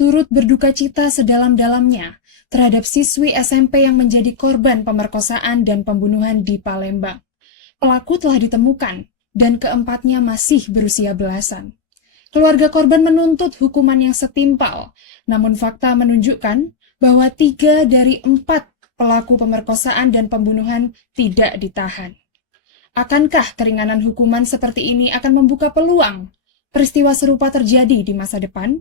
turut berduka cita sedalam-dalamnya terhadap siswi SMP yang menjadi korban pemerkosaan dan pembunuhan di Palembang. Pelaku telah ditemukan dan keempatnya masih berusia belasan. Keluarga korban menuntut hukuman yang setimpal, namun fakta menunjukkan bahwa 3 dari 4 pelaku pemerkosaan dan pembunuhan tidak ditahan. Akankah keringanan hukuman seperti ini akan membuka peluang peristiwa serupa terjadi di masa depan?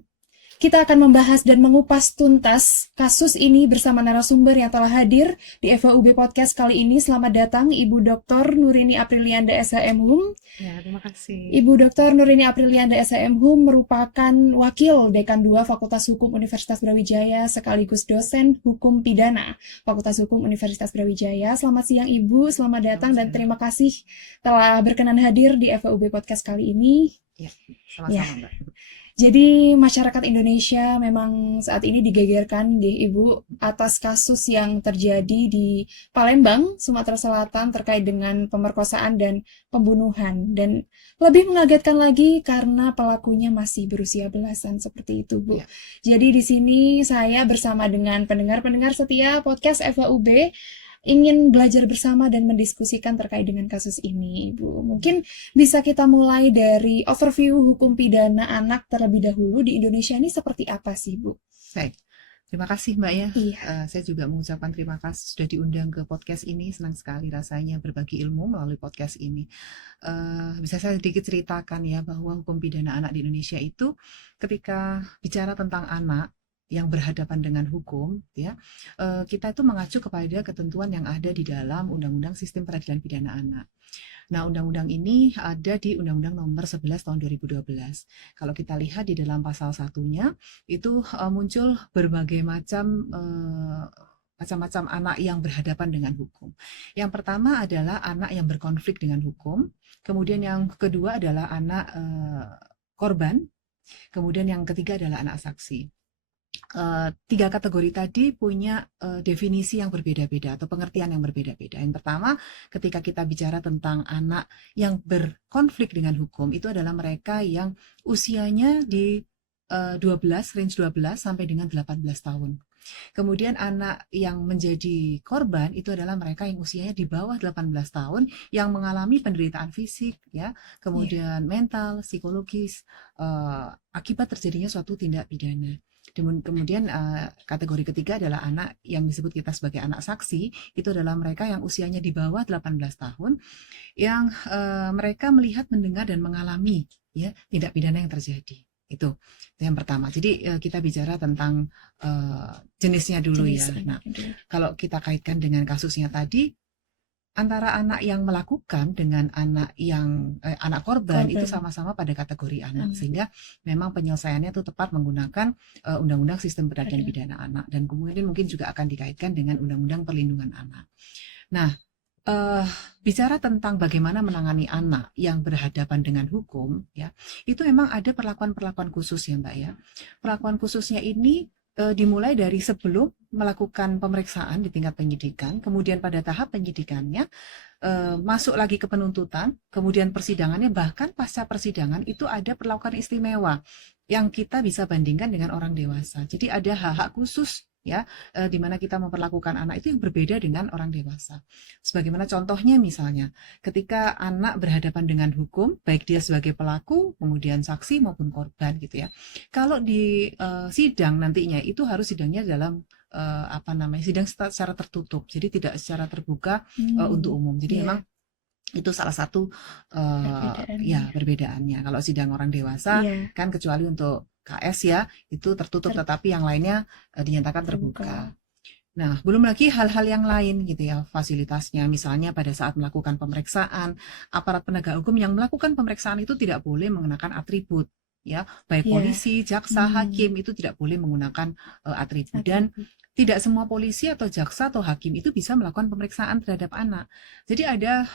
Kita akan membahas dan mengupas tuntas kasus ini bersama narasumber yang telah hadir di FWUB Podcast kali ini. Selamat datang Ibu Dr. Nurini Aprilianda SHM-Hum. Ya, terima kasih. Ibu Dr. Nurini Aprilianda SHM-Hum merupakan Wakil Dekan 2 Fakultas Hukum Universitas Brawijaya sekaligus dosen hukum pidana Fakultas Hukum Universitas Brawijaya. Selamat siang Ibu, selamat datang dan terima kasih telah berkenan hadir di FWUB Podcast kali ini. Ya, sama-sama Mbak. Jadi masyarakat Indonesia memang saat ini digegerkan Ibu atas kasus yang terjadi di Palembang, Sumatera Selatan terkait dengan pemerkosaan dan pembunuhan. Dan lebih mengagetkan lagi karena pelakunya masih berusia belasan seperti itu, Bu. Ya. Jadi di sini saya bersama dengan pendengar-pendengar setia podcast FWUB ingin belajar bersama dan mendiskusikan terkait dengan kasus ini, Bu. Mungkin bisa kita mulai dari overview hukum pidana anak terlebih dahulu di Indonesia ini seperti apa sih, Bu? Baik, terima kasih Mbak ya. Iya. Saya juga mengucapkan terima kasih sudah diundang ke podcast ini. Senang sekali rasanya berbagi ilmu melalui podcast ini. Bisa saya sedikit ceritakan ya bahwa hukum pidana anak di Indonesia itu ketika bicara tentang anak yang berhadapan dengan hukum, ya, kita itu mengacu kepada ketentuan yang ada di dalam Undang-Undang Sistem Peradilan Pidana Anak. Nah, undang-undang ini ada di Undang-Undang Nomor 11 Tahun 2012. Kalau kita lihat di dalam pasal satunya, itu muncul berbagai macam anak yang berhadapan dengan hukum. Yang pertama adalah anak yang berkonflik dengan hukum. Kemudian yang kedua adalah anak korban. Kemudian yang ketiga adalah anak saksi. Tiga kategori tadi punya definisi yang berbeda-beda atau pengertian yang berbeda-beda. Yang pertama, ketika kita bicara tentang anak yang berkonflik dengan hukum, itu adalah mereka yang usianya di range 12 sampai dengan 18 tahun. Kemudian anak yang menjadi korban itu adalah mereka yang usianya di bawah 18 tahun yang mengalami penderitaan fisik, ya, kemudian mental, psikologis, akibat terjadinya suatu tindak pidana. Kemudian kategori ketiga adalah anak yang disebut kita sebagai anak saksi, itu adalah mereka yang usianya di bawah 18 tahun yang mereka melihat, mendengar dan mengalami ya tindak pidana yang terjadi. Itu yang pertama. Jadi kita bicara tentang jenisnya dulu ya. Nah, kalau kita kaitkan dengan kasusnya tadi, antara anak yang melakukan dengan anak yang anak korban itu sama-sama pada kategori anak, sehingga memang penyelesaiannya itu tepat menggunakan Undang-Undang Sistem Peradilan Pidana Anak, dan kemudian mungkin juga akan dikaitkan dengan Undang-Undang Perlindungan Anak. Nah, bicara tentang bagaimana menangani anak yang berhadapan dengan hukum, ya, itu memang ada perlakuan-perlakuan khusus ya Mbak ya. Perlakuan khususnya ini dimulai dari sebelum melakukan pemeriksaan di tingkat penyidikan, kemudian pada tahap penyidikannya masuk lagi ke penuntutan, kemudian persidangannya, bahkan pasca persidangan itu ada perlakuan istimewa yang kita bisa bandingkan dengan orang dewasa. Jadi ada hak-hak khusus ya, di mana kita memperlakukan anak itu yang berbeda dengan orang dewasa. Sebagaimana contohnya misalnya, ketika anak berhadapan dengan hukum, baik dia sebagai pelaku, kemudian saksi maupun korban gitu ya. Kalau di sidang nantinya itu harus sidangnya dalam sidang secara tertutup, jadi tidak secara terbuka untuk umum. Jadi memang itu salah satu perbedaannya. Kalau sidang orang dewasa kan kecuali untuk KS ya itu tertutup, tetapi yang lainnya dinyatakan terbuka. Nah, belum lagi hal-hal yang lain gitu ya, fasilitasnya. Misalnya pada saat melakukan pemeriksaan, aparat penegak hukum yang melakukan pemeriksaan itu tidak boleh mengenakan atribut. Ya, baik polisi, jaksa, hakim itu tidak boleh menggunakan atribut. Dan tidak semua polisi atau jaksa atau hakim itu bisa melakukan pemeriksaan terhadap anak. Jadi ada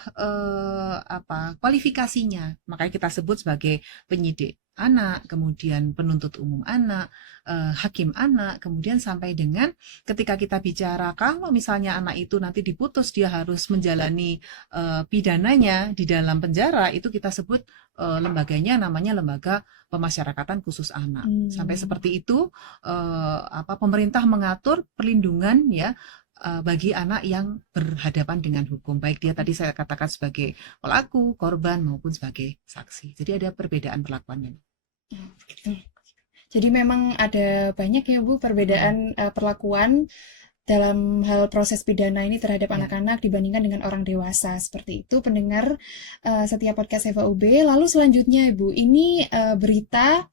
kualifikasinya, makanya kita sebut sebagai penyidik. anak, kemudian penuntut umum anak, hakim anak, kemudian sampai dengan ketika kita bicara kalau misalnya anak itu nanti diputus dia harus menjalani pidananya di dalam penjara, itu kita sebut lembaganya namanya lembaga pemasyarakatan khusus anak. Sampai seperti itu pemerintah mengatur perlindungan ya bagi anak yang berhadapan dengan hukum, baik dia tadi saya katakan sebagai pelaku, korban maupun sebagai saksi. Jadi ada perbedaan perlakuannya. Gitu. Jadi memang ada banyak ya Bu perbedaan perlakuan dalam hal proses pidana ini terhadap Ya. anak-anak dibandingkan dengan orang dewasa. Seperti itu pendengar setiap podcast Eva UB. Lalu selanjutnya Ibu, ini berita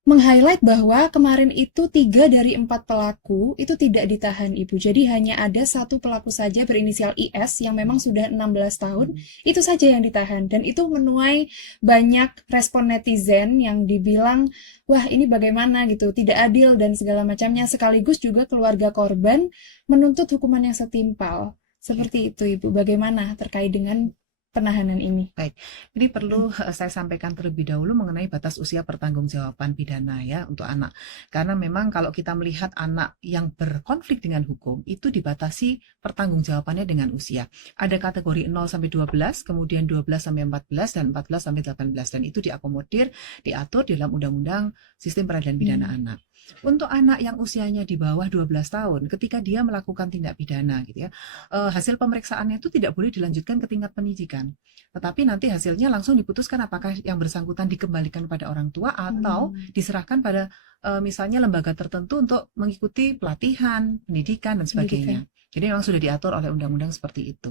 meng-highlight bahwa kemarin itu 3 dari 4 pelaku itu tidak ditahan Ibu. Jadi hanya ada satu pelaku saja berinisial IS yang memang sudah 16 tahun, itu saja yang ditahan. Dan itu menuai banyak respon netizen yang dibilang, wah ini bagaimana gitu, tidak adil dan segala macamnya. Sekaligus juga keluarga korban menuntut hukuman yang setimpal. Seperti itu Ibu, bagaimana terkait dengan penahanan ini? Baik, ini perlu saya sampaikan terlebih dahulu mengenai batas usia pertanggungjawaban pidana ya untuk anak. Karena memang kalau kita melihat anak yang berkonflik dengan hukum itu dibatasi pertanggungjawabannya dengan usia. Ada kategori 0 sampai 12, kemudian 12 sampai 14 dan 14 sampai 18 dan itu diakomodir diatur di dalam Undang-Undang Sistem Peradilan Pidana Anak. Untuk anak yang usianya di bawah 12 tahun, ketika dia melakukan tindak pidana gitu ya, hasil pemeriksaannya itu tidak boleh dilanjutkan ke tingkat penyidikan. Tetapi nanti hasilnya langsung diputuskan apakah yang bersangkutan dikembalikan pada orang tua atau diserahkan pada misalnya lembaga tertentu untuk mengikuti pelatihan, pendidikan dan sebagainya. Jadi memang sudah diatur oleh undang-undang seperti itu.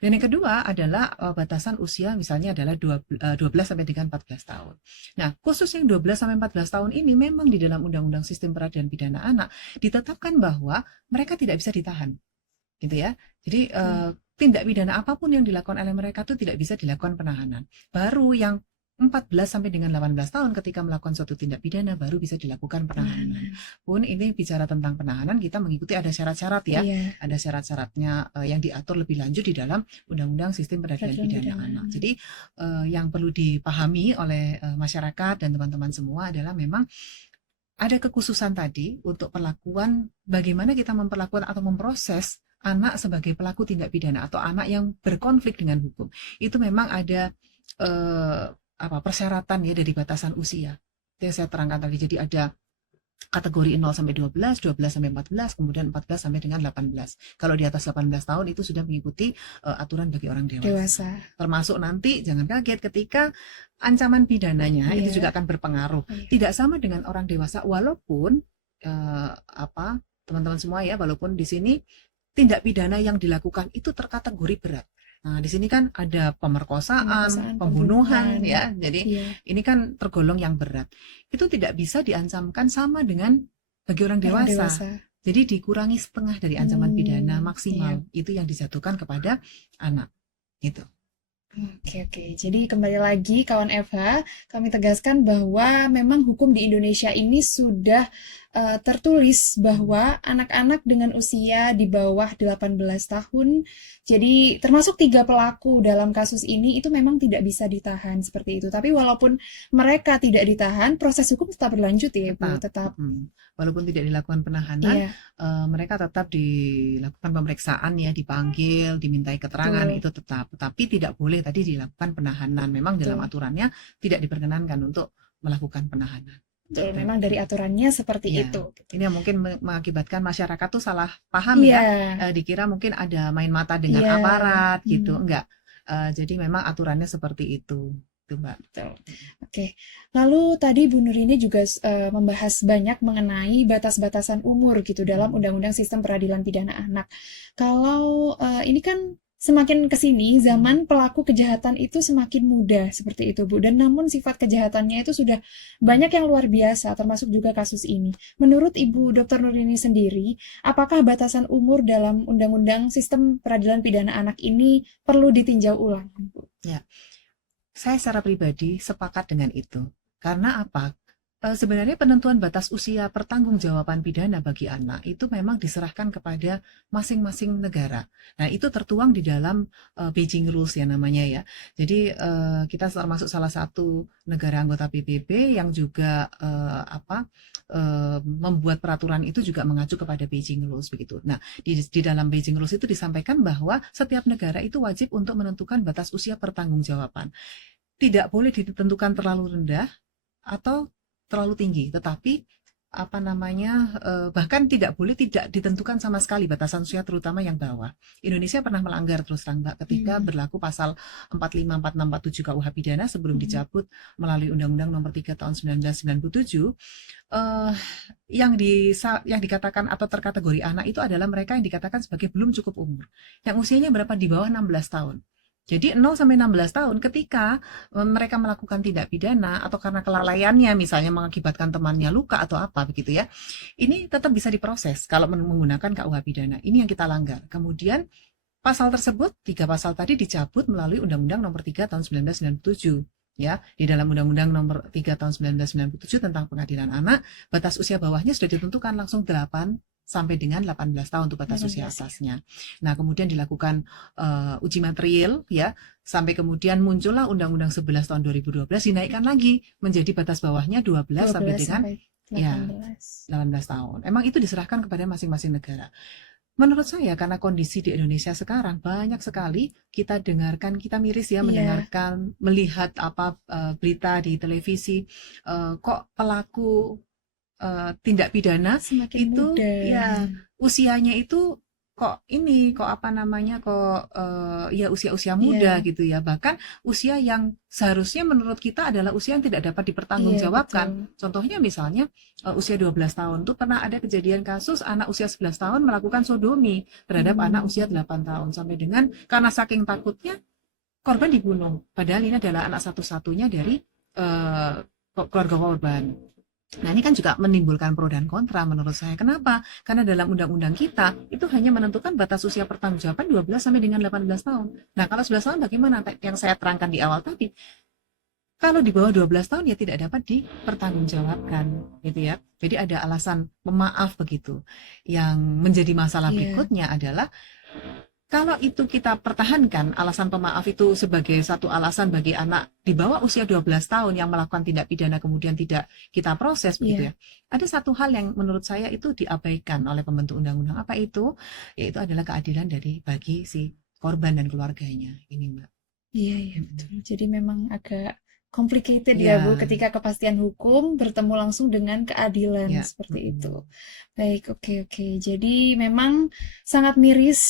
Dan yang kedua adalah batasan usia misalnya adalah 12 sampai dengan 14 tahun. Nah, khusus yang 12 sampai 14 tahun ini memang di dalam Undang-Undang Sistem Peradilan Pidana Anak ditetapkan bahwa mereka tidak bisa ditahan. Gitu ya. Jadi tindak pidana apapun yang dilakukan oleh mereka itu tidak bisa dilakukan penahanan. Baru yang 14 sampai dengan 18 tahun ketika melakukan suatu tindak pidana baru bisa dilakukan penahanan. Pun ini bicara tentang penahanan kita mengikuti ada syarat-syarat ya. Ada syarat-syaratnya yang diatur lebih lanjut di dalam Undang-Undang Sistem Peradilan Pidana Anak. Jadi yang perlu dipahami oleh masyarakat dan teman-teman semua adalah memang ada kekhususan tadi untuk perlakuan bagaimana kita memperlakukan atau memproses anak sebagai pelaku tindak pidana atau anak yang berkonflik dengan hukum. Itu memang ada persyaratan ya dari batasan usia. Itu yang saya terangkan tadi. Jadi ada kategori 0 sampai 12, 12 sampai 14, kemudian 14 sampai dengan 18. Kalau di atas 18 tahun itu sudah mengikuti aturan bagi orang dewasa. Termasuk nanti jangan kaget ketika ancaman pidananya itu juga akan berpengaruh. Tidak sama dengan orang dewasa walaupun teman-teman semua ya, walaupun di sini tindak pidana yang dilakukan itu terkategori berat. Nah, di sini kan ada pemerkosaan, pembunuhan ya. Jadi ini kan tergolong yang berat. Itu tidak bisa diancamkan sama dengan bagi orang dewasa. Jadi dikurangi setengah dari ancaman pidana maksimal itu yang dijatuhkan kepada anak. Gitu. Oke. Jadi kembali lagi kawan Eva, kami tegaskan bahwa memang hukum di Indonesia ini sudah tertulis bahwa anak-anak dengan usia di bawah 18 tahun, jadi termasuk 3 pelaku dalam kasus ini itu memang tidak bisa ditahan seperti itu. Tapi walaupun mereka tidak ditahan, proses hukum tetap berlanjut ya Bu. Tetap. Walaupun tidak dilakukan penahanan, mereka tetap dilakukan pemeriksaan ya, dipanggil, dimintai keterangan itu tetap. Tetapi tidak boleh tadi dilakukan penahanan. Memang dalam aturannya tidak diperkenankan untuk melakukan penahanan. Betul, memang dari aturannya seperti itu. Ini yang mungkin mengakibatkan masyarakat tuh salah paham ya. Dikira mungkin ada main mata dengan aparat gitu. Enggak. Jadi memang aturannya seperti itu. Itu Mbak. Betul. Oke. Lalu tadi Bu Nurini juga membahas banyak mengenai batas-batasan umur gitu dalam Undang-Undang Sistem Peradilan Pidana Anak. Kalau ini kan semakin kesini zaman pelaku kejahatan itu semakin muda seperti itu Bu, dan namun sifat kejahatannya itu sudah banyak yang luar biasa termasuk juga kasus ini. Menurut Ibu Dr. Nurini sendiri, apakah batasan umur dalam Undang-Undang Sistem Peradilan Pidana Anak ini perlu ditinjau ulang Bu? Ya, saya secara pribadi sepakat dengan itu. Karena apa? Sebenarnya penentuan batas usia pertanggungjawaban pidana bagi anak itu memang diserahkan kepada masing-masing negara. Nah, itu tertuang di dalam Beijing Rules ya namanya ya. Jadi kita termasuk salah satu negara anggota PBB yang juga membuat peraturan itu juga mengacu kepada Beijing Rules begitu. Nah, di dalam Beijing Rules itu disampaikan bahwa setiap negara itu wajib untuk menentukan batas usia pertanggungjawaban. Tidak boleh ditentukan terlalu rendah atau terlalu tinggi, tetapi bahkan tidak boleh tidak ditentukan sama sekali batasan usia terutama yang bawah. Indonesia pernah melanggar terus terang Mbak ketika berlaku pasal 45, 46, 47 KUH pidana sebelum dicabut melalui Undang-Undang Nomor 3 Tahun 1997. Yang dikatakan atau terkategori anak itu adalah mereka yang dikatakan sebagai belum cukup umur, yang usianya berapa di bawah 16 tahun. Jadi 0 sampai 16 tahun ketika mereka melakukan tindak pidana atau karena kelalaiannya misalnya mengakibatkan temannya luka atau apa begitu ya. Ini tetap bisa diproses kalau menggunakan KUH pidana. Ini yang kita langgar. Kemudian pasal tersebut, 3 pasal tadi dicabut melalui Undang-Undang Nomor 3 Tahun 1997. Ya, di dalam Undang-Undang Nomor 3 Tahun 1997 tentang Pengadilan Anak, batas usia bawahnya sudah ditentukan langsung 8 sampai dengan 18 tahun untuk batas usia atasnya. Nah, kemudian dilakukan uji material ya, sampai kemudian muncullah Undang-Undang 11 tahun 2012 dinaikkan lagi menjadi batas bawahnya 12 sampai dengan 18 tahun. Emang itu diserahkan kepada masing-masing negara. Menurut saya karena kondisi di Indonesia sekarang banyak sekali kita dengarkan, kita miris ya mendengarkan, melihat berita di televisi kok pelaku tindak pidana semakin itu muda. Ya usianya itu usia-usia muda gitu ya, bahkan usia yang seharusnya menurut kita adalah usia yang tidak dapat dipertanggungjawabkan. Contohnya misalnya usia 12 tahun tuh pernah ada kejadian kasus anak usia 11 tahun melakukan sodomi terhadap anak usia 8 tahun sampai dengan karena saking takutnya korban dibunuh, padahal ini adalah anak satu-satunya dari keluarga korban. Nah, ini kan juga menimbulkan pro dan kontra menurut saya. Kenapa? Karena dalam undang-undang kita itu hanya menentukan batas usia pertanggungjawaban 12 sampai dengan 18 tahun. Nah, kalau 11 tahun bagaimana? Yang saya terangkan di awal tadi. Kalau di bawah 12 tahun ya tidak dapat dipertanggungjawabkan, gitu ya. Jadi ada alasan pemaaf begitu. Yang menjadi masalah berikutnya adalah kalau itu kita pertahankan alasan pemaaf itu sebagai satu alasan bagi anak di bawah usia 12 tahun yang melakukan tindak pidana kemudian tidak kita proses begitu ya. Ada satu hal yang menurut saya itu diabaikan oleh pembentuk undang-undang. Apa itu? Yaitu adalah keadilan bagi si korban dan keluarganya. Ini Mbak. Iya betul. Jadi memang agak complicated ya Bu, ketika kepastian hukum bertemu langsung dengan keadilan seperti itu. Baik, oke. Jadi memang sangat miris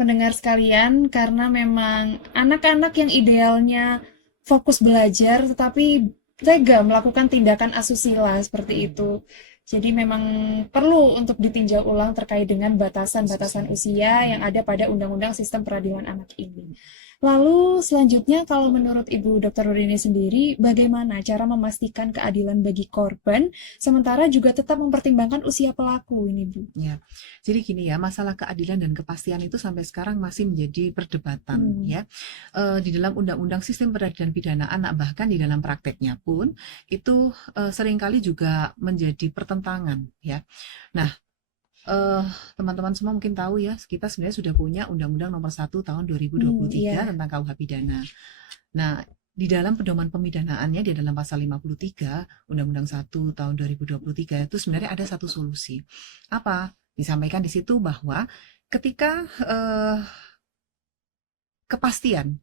pendengar sekalian karena memang anak-anak yang idealnya fokus belajar tetapi tega melakukan tindakan asusila seperti itu. Jadi memang perlu untuk ditinjau ulang terkait dengan batasan-batasan usia yang ada pada Undang-Undang Sistem Peradilan Anak ini. Lalu selanjutnya kalau menurut Ibu Dr. Nurini sendiri, bagaimana cara memastikan keadilan bagi korban, sementara juga tetap mempertimbangkan usia pelaku ini Bu? Ya, jadi gini ya, masalah keadilan dan kepastian itu sampai sekarang masih menjadi perdebatan ya. Di dalam Undang-Undang Sistem Peradilan Pidana Anak bahkan di dalam prakteknya pun itu seringkali juga menjadi pertentangan ya. Nah, teman-teman semua mungkin tahu ya, kita sebenarnya sudah punya Undang-Undang Nomor 1 Tahun 2023 tentang KUH Pidana. Nah, di dalam pedoman pemidanaannya di dalam pasal 53 Undang-Undang 1 Tahun 2023 itu sebenarnya ada satu solusi. Apa? Disampaikan di situ bahwa ketika kepastian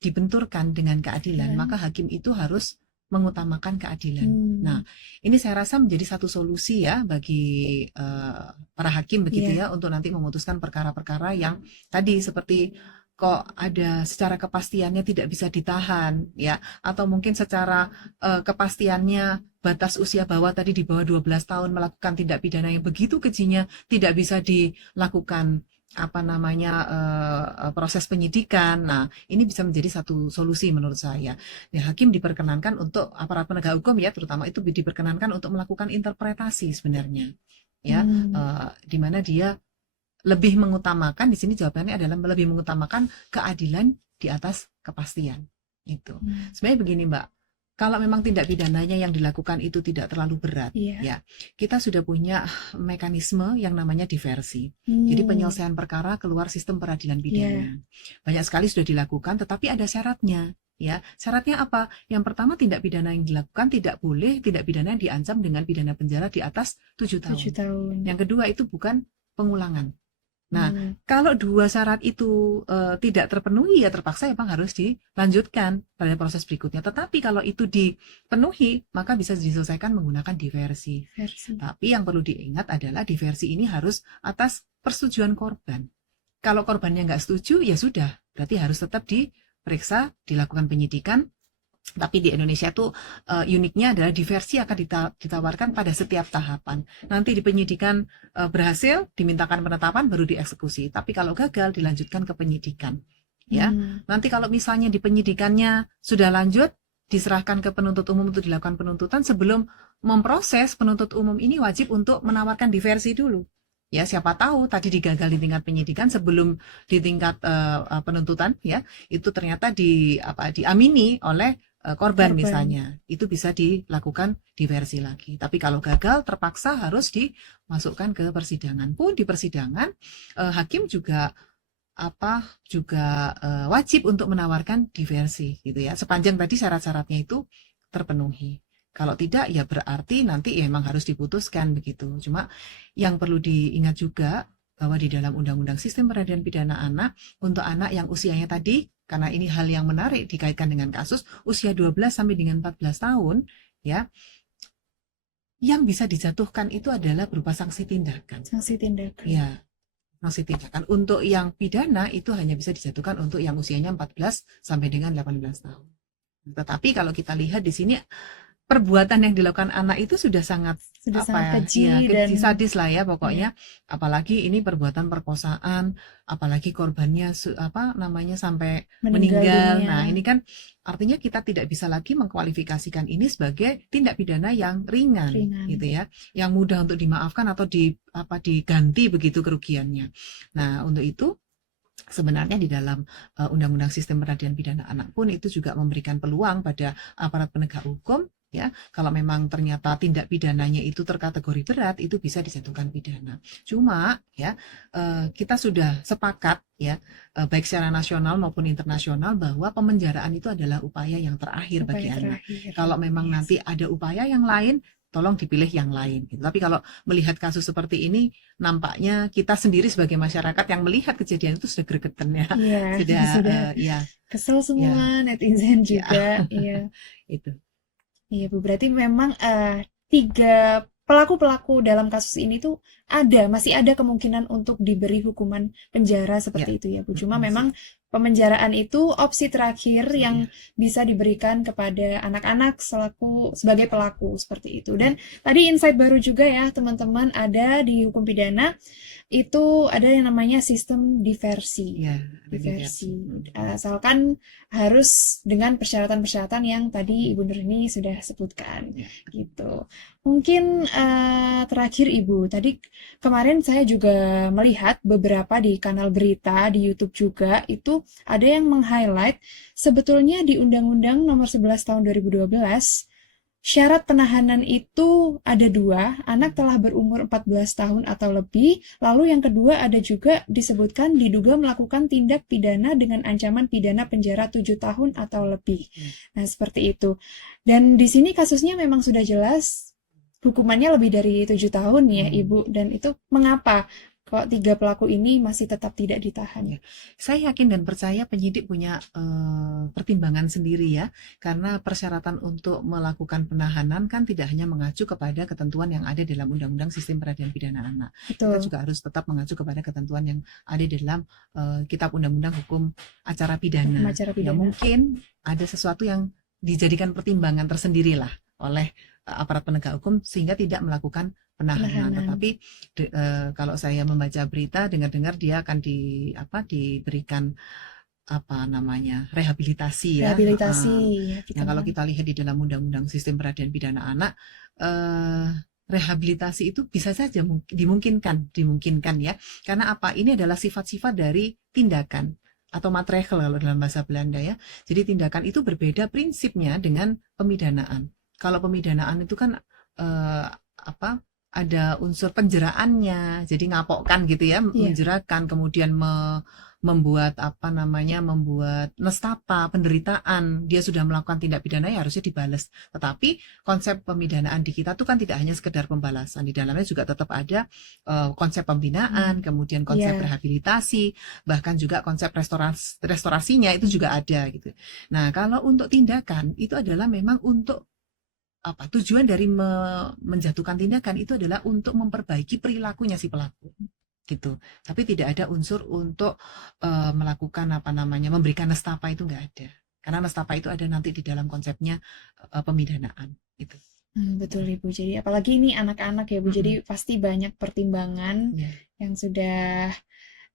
dibenturkan dengan keadilan, maka hakim itu harus mengutamakan keadilan. Nah, ini saya rasa menjadi satu solusi ya bagi para hakim begitu ya untuk nanti memutuskan perkara-perkara yang tadi seperti kok ada secara kepastiannya tidak bisa ditahan ya, atau mungkin secara kepastiannya batas usia bawah tadi di bawah 12 tahun melakukan tindak pidana yang begitu kejinya tidak bisa dilakukan proses penyidikan. Nah, ini bisa menjadi satu solusi menurut saya. Ya, hakim diperkenankan untuk aparat penegak hukum ya, terutama itu diperkenankan untuk melakukan interpretasi sebenarnya. Ya, di mana dia lebih mengutamakan, di sini jawabannya adalah lebih mengutamakan keadilan di atas kepastian. Itu. Sebenarnya begini, Mbak. kalau memang tindak pidananya yang dilakukan itu tidak terlalu berat, Iya. ya, kita sudah punya mekanisme yang namanya diversi. Jadi penyelesaian perkara keluar sistem peradilan pidana. Banyak sekali sudah dilakukan, tetapi ada syaratnya. Ya, syaratnya apa? Yang pertama, tindak pidana yang dilakukan tidak boleh tindak pidana yang diancam dengan pidana penjara di atas 7 tahun. 7 tahun. Yang kedua itu bukan pengulangan. Nah, kalau dua syarat itu tidak terpenuhi, ya terpaksa memang harus dilanjutkan pada proses berikutnya. Tetapi kalau itu dipenuhi, maka bisa diselesaikan menggunakan diversi. Tapi yang perlu diingat adalah diversi ini harus atas persetujuan korban. Kalau korbannya nggak setuju, ya sudah, berarti harus tetap diperiksa, dilakukan penyidikan. Tapi di Indonesia tuh uniknya adalah diversi akan ditawarkan pada setiap tahapan. Nanti di penyidikan berhasil, dimintakan penetapan, baru dieksekusi. Tapi kalau gagal, dilanjutkan ke penyidikan. Ya, nanti kalau misalnya di penyidikannya sudah lanjut, diserahkan ke penuntut umum untuk dilakukan penuntutan. Sebelum memproses, penuntut umum ini wajib untuk menawarkan diversi dulu. Ya, siapa tahu tadi digagal di tingkat penyidikan, sebelum di tingkat penuntutan, ya, itu ternyata diamini oleh korban misalnya, itu bisa dilakukan diversi lagi. Tapi kalau gagal, terpaksa harus dimasukkan ke persidangan. Pun di persidangan hakim juga wajib untuk menawarkan diversi, gitu ya, sepanjang tadi syarat-syaratnya itu terpenuhi. Kalau tidak, ya berarti nanti ya memang harus diputuskan begitu. Cuma yang perlu diingat juga bahwa di dalam Undang-Undang Sistem Peradilan Pidana Anak, untuk anak yang usianya tadi, karena ini hal yang menarik dikaitkan dengan kasus usia 12 sampai dengan 14 tahun, ya, yang bisa dijatuhkan itu adalah berupa sanksi tindakan. Sanksi tindakan. Ya, sanksi tindakan. Untuk yang pidana itu hanya bisa dijatuhkan untuk yang usianya 14 sampai dengan 18 tahun. Tetapi kalau kita lihat di sini, perbuatan yang dilakukan anak itu sudah sangat keji dan sadis lah ya pokoknya. Apalagi ini perbuatan perkosaan, apalagi korbannya sampai meninggal. Nah, ini kan artinya kita tidak bisa lagi mengkualifikasikan ini sebagai tindak pidana yang ringan. Gitu ya, yang mudah untuk dimaafkan atau diganti begitu kerugiannya. Nah, untuk itu sebenarnya di dalam Undang-Undang Sistem Peradilan Pidana Anak pun itu juga memberikan peluang pada aparat penegak hukum, ya, kalau memang ternyata tindak pidananya itu terkategori berat, itu bisa dijatuhkan pidana. Cuma ya, kita sudah sepakat ya, baik secara nasional maupun internasional, bahwa pemenjaraan itu adalah upaya yang terakhir bagi anak. Kalau memang nanti ada upaya yang lain, tolong dipilih yang lain. Gitu. Tapi kalau melihat kasus seperti ini, nampaknya kita sendiri sebagai masyarakat yang melihat kejadian itu sudah gregetan ya. Sudah kesel semua, netizen juga. Iya. Itu. Iya Bu, berarti memang 3 pelaku-pelaku dalam kasus ini tuh masih ada kemungkinan untuk diberi hukuman penjara seperti itu ya Bu. Cuma memang pemenjaraan itu opsi terakhir yang bisa diberikan kepada anak-anak sebagai pelaku seperti itu. Dan tadi insight baru juga ya teman-teman, ada di hukum pidana itu ada yang namanya sistem diversi. Diversi. Asalkan harus dengan persyaratan-persyaratan yang tadi Ibu Nurni sudah sebutkan. Gitu. Mungkin terakhir Ibu, tadi kemarin saya juga melihat beberapa di kanal berita di YouTube juga, itu ada yang meng-highlight sebetulnya di Undang-Undang Nomor 11 Tahun 2012, syarat penahanan itu ada 2, anak telah berumur 14 tahun atau lebih, lalu yang kedua ada juga disebutkan diduga melakukan tindak pidana dengan ancaman pidana penjara 7 tahun atau lebih. Nah, seperti itu. Dan di sini kasusnya memang sudah jelas hukumannya lebih dari 7 tahun ya Ibu, dan itu mengapa kok 3 pelaku ini masih tetap tidak ditahan? Saya yakin dan percaya penyidik punya pertimbangan sendiri ya, karena persyaratan untuk melakukan penahanan kan tidak hanya mengacu kepada ketentuan yang ada dalam Undang-Undang Sistem Peradilan Pidana Anak. Kita juga harus tetap mengacu kepada ketentuan yang ada di dalam Kitab Undang-Undang Hukum Acara Pidana. Ya, mungkin ada sesuatu yang dijadikan pertimbangan tersendiri lah oleh aparat penegak hukum sehingga tidak melakukan penahanan. Tetapi kalau saya membaca berita, dengar-dengar dia akan diberikan rehabilitasi ya. Nah, kalau kita lihat di dalam Undang-Undang Sistem Peradilan Pidana Anak, rehabilitasi itu bisa saja dimungkinkan ya. Karena ini adalah sifat-sifat dari tindakan. atau maatregel kalau dalam bahasa Belanda ya. Jadi tindakan itu berbeda prinsipnya dengan pemidanaan. Kalau pemidanaan itu kan apa ada unsur penjeraannya, jadi ngapokkan gitu ya, Iya. menjerakan, kemudian membuat apa namanya, membuat nestapa, penderitaan. Dia sudah melakukan tindak pidana ya harusnya dibalas. Tetapi konsep pemidanaan di kita tuh kan tidak hanya sekedar pembalasan, di dalamnya juga tetap ada konsep pembinaan, kemudian konsep Iya. rehabilitasi, bahkan juga konsep restorasinya itu juga ada gitu. Nah, kalau untuk tindakan itu adalah memang untuk apa tujuan dari menjatuhkan tindakan itu adalah untuk memperbaiki perilakunya si pelaku gitu. Tapi tidak ada unsur untuk melakukan apa namanya memberikan nestapa, itu nggak ada. Karena nestapa itu ada nanti di dalam konsepnya pemidanaan itu. Betul Ibu. Jadi apalagi ini anak-anak ya Bu. Jadi Mm-mm. pasti banyak pertimbangan Ya. yang sudah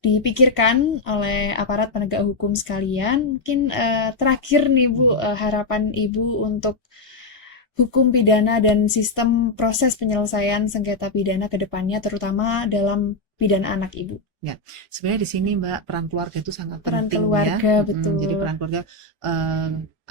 dipikirkan oleh aparat penegak hukum sekalian. Mungkin terakhir nih Bu, harapan Ibu untuk hukum pidana dan sistem proses penyelesaian sengketa pidana ke depannya, terutama dalam pidana anak Ibu. Ya, sebenarnya di sini Mbak, peran keluarga itu sangat Peran penting ya. keluarga, Jadi betul. peran keluarga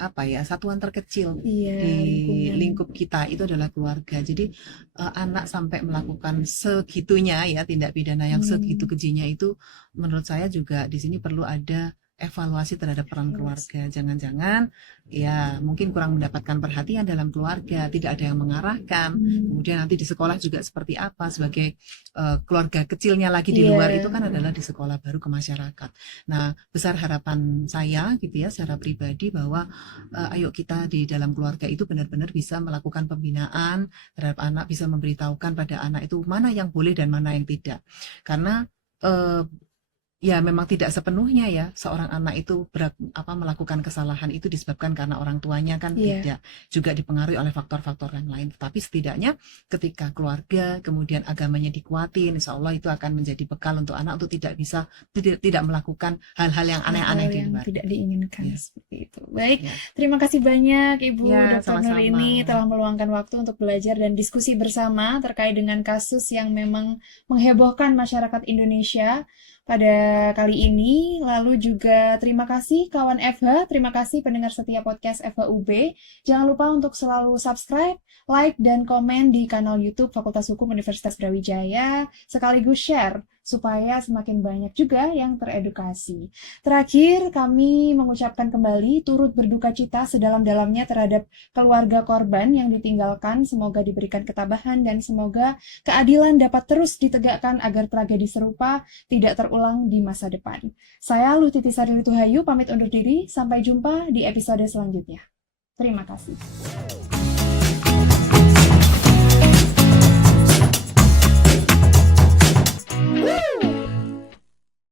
apa ya, satuan terkecil Iya, di lingkungan. lingkup kita itu adalah keluarga. Jadi anak sampai melakukan segitunya ya tindak pidana yang segitu kejinya itu, menurut saya juga di sini perlu ada evaluasi terhadap peran keluarga. Jangan-jangan ya mungkin kurang mendapatkan perhatian dalam keluarga, tidak ada yang mengarahkan. Kemudian nanti di sekolah juga seperti apa, sebagai keluarga kecilnya lagi di luar itu kan adalah di sekolah baru ke masyarakat. Nah, besar harapan saya gitu ya secara pribadi bahwa ayo kita di dalam keluarga itu benar-benar bisa melakukan pembinaan terhadap anak, bisa memberitahukan pada anak itu mana yang boleh dan mana yang tidak. Karena ya memang tidak sepenuhnya ya seorang anak itu melakukan kesalahan itu disebabkan karena orang tuanya kan, tidak, juga dipengaruhi oleh faktor-faktor yang lain. Tapi setidaknya ketika keluarga kemudian agamanya dikuatin, insya Allah itu akan menjadi bekal untuk anak untuk tidak melakukan hal-hal yang aneh-aneh di luar. Tidak diinginkan Ya. seperti itu. Baik, Ya. terima kasih banyak Ibu Ya, Dr. Nur sama-sama. ini telah meluangkan waktu untuk belajar dan diskusi bersama terkait dengan kasus yang memang menghebohkan masyarakat Indonesia pada kali ini. Lalu juga terima kasih kawan FH, terima kasih pendengar setia podcast FHUB. Jangan lupa untuk selalu subscribe, like, dan komen di kanal YouTube Fakultas Hukum Universitas Brawijaya, sekaligus share supaya semakin banyak juga yang teredukasi. Terakhir, kami mengucapkan kembali turut berduka cita sedalam-dalamnya terhadap keluarga korban yang ditinggalkan. Semoga diberikan ketabahan dan semoga keadilan dapat terus ditegakkan agar tragedi serupa tidak terulang di masa depan. Saya Lutiti Sari Lituhayu pamit undur diri, sampai jumpa di episode selanjutnya. Terima kasih.